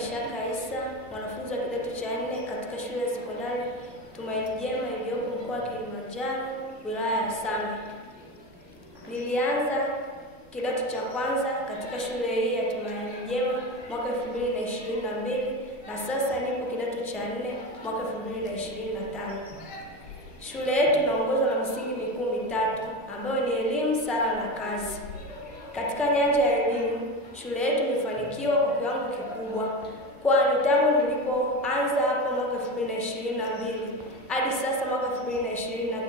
Mashaka Isa, mwanafunzi wa kidato cha 4 katika shule ya sekondari Tumaini Jema iliyopo mkoa wa Kilimanjaro, wilaya ya Same. Nilianza kidato cha kwanza katika shule hii ya Tumaini Jema mwaka 2022 na sasa nipo kidato cha 4 mwaka 2025. Shule yetu inaongozwa na misingi mikuu mitatu ambayo ni elimu, sala na kazi. Katika nyanja ya elimu, shule yetu imefanikiwa kwa kiwango kikubwa, kwani tangu nilipoanza hapa mwaka 2022 hadi sasa mwaka 2025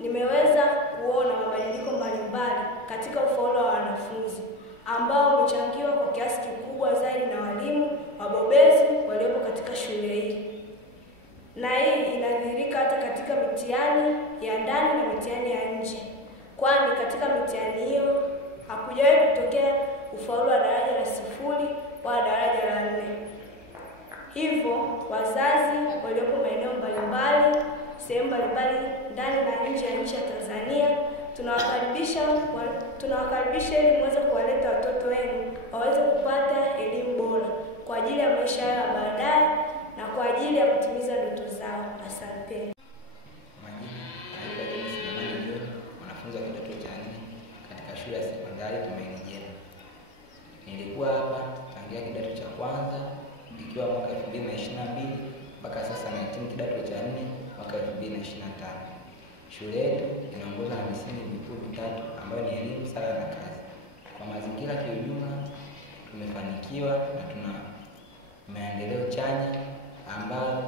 nimeweza kuona mabadiliko mbalimbali katika ufaulu wa wanafunzi ambao umechangiwa kwa kiasi kikubwa zaidi na walimu wabobezi waliopo katika shule hii. Na hii inadhihirika hata katika mitihani ya ndani na mitihani ya nje, kwani katika mitihani hiyo hakujawahi kutokea ufaulu wa daraja la 0 wala daraja la 4. Hivyo wazazi waliopo maeneo mbalimbali, sehemu mbalimbali ndani na nje ya nchi ya Tanzania, tunawakaribisha ili muweze kuwaleta watoto wenu waweze kupata elimu bora kwa ajili ya maisha yao ya baadaye na kwa ajili ya kutimiza ndoto zao. Asante. Mwanafunzi wa kidato cha 4 katika shule ya sekondari Tumaini Jema. Nilikuwa hapa tangia kidato cha kwanza ikiwa mwaka 2022 mpaka sasa nahitimu kidato cha 4 mwaka 2025. Shule yetu inaongozwa na misingi mikuu mitatu ambayo ni elimu, sala na kazi. Kwa mazingira kiujumla, tumefanikiwa na tuna maendeleo chanya ambayo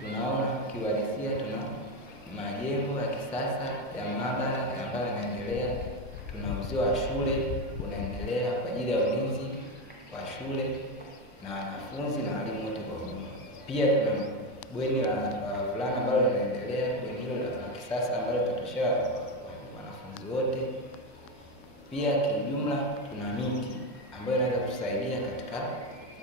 tunaona kiuhalisia. Tuna majengo ya kisasa ya maabara ambayo yanaendelea, tuna uzio wa shule unaendelea kwa ajili ya ulinzi wa shule na wanafunzi na walimu wote kwa ujumla. Pia tuna bweni la wavulana ambalo linaendelea, bweni hilo la kisasa ambalo litatoshea wanafunzi wote. Pia kiujumla tuna miti ambayo inaweza kusaidia katika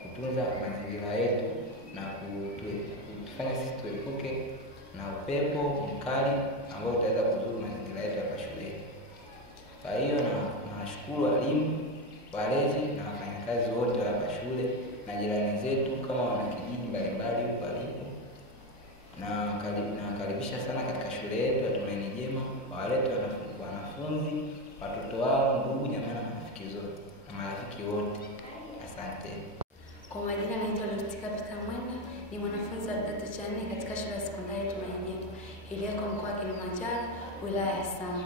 kutunza mazingira yetu na kutufanya sisi tuepuke na upepo mkali ambao utaweza kudhuru mazingira yetu hapa shuleni. Kwa hiyo nawashukuru walimu, walezi na wafanyakazi wote hapa shule na jirani zetu kama wanakijiji mbalimbali huko walipo. Na nawakaribisha sana katika shule yetu ya Tumaini Jema, wawalete wanafunzi, watoto wao, ndugu, jamaa na marafiki wote. Asante. Kwa majina naitwa Lutika Peter Mwenda, ni mwanafunzi wa kidato cha 4 katika shule ya sekondari Tumaini Jema iliyoko mkoa wa Kilimanjaro, wilaya ya Same.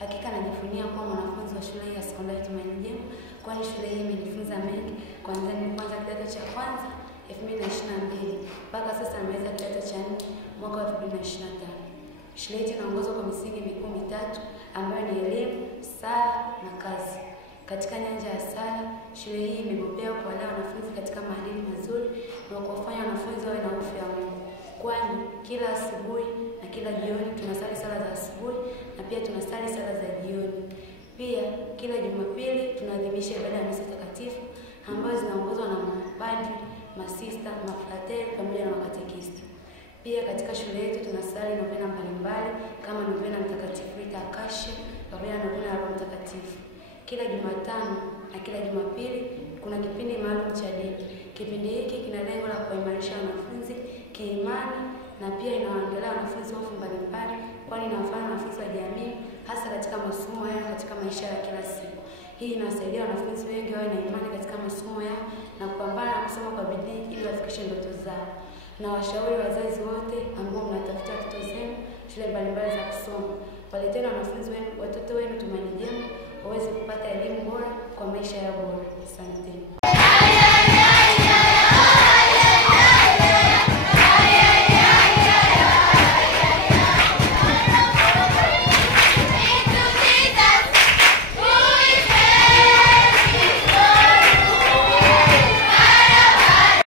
Hakika najivunia kuwa mwanafunzi wa shule ya sekondari Tumaini Jema, kwani shule hii imenifunza mengi kuanzia nilipoanza kidato cha kwanza 2022 mpaka sasa nimeweza kidato cha 4 mwaka 2025. Shule yetu inaongozwa kwa misingi mikuu mitatu ambayo ni elimu, sala na kazi. Katika nyanja ya sala, shule hii imebobea kuwalea wanafunzi katika maadili mazuri na kuwafanya wanafunzi wawe na hofu ya Mungu, kwani kila asubuhi na kila jioni tunasali sala za asubuhi na pia tunasali sala za jioni. Pia kila Jumapili tunaadhimisha ibada ya misa takatifu ambazo zinaongozwa na mapadri, masista, mafrateri pamoja na makatekista. Pia katika shule yetu tunasali novena mbalimbali kama novena Mtakatifu Rita Akasha pamoja na novena ya Roho Mtakatifu. Kila Jumatano na kila Jumapili kuna kipindi maalum cha dini. Kipindi hiki kina lengo la kuimarisha wanafunzi kiimani na pia inawaandalia wanafunzi hofu mbalimbali, kwani inawafanya wanafunzi wa jamii hasa katika masomo yao katika maisha ya kila siku. Hii inawasaidia wanafunzi wengi wawe na imani katika masomo yao na kupambana na kusoma kwa bidii ili wafikishe ndoto zao. Na washauri wazazi wote ambao mnatafuta watoto zenu shule mbalimbali za kusoma, waleteni watoto wenu Tumaini Jema waweze kupata elimu bora kwa maisha yao bora. Asante.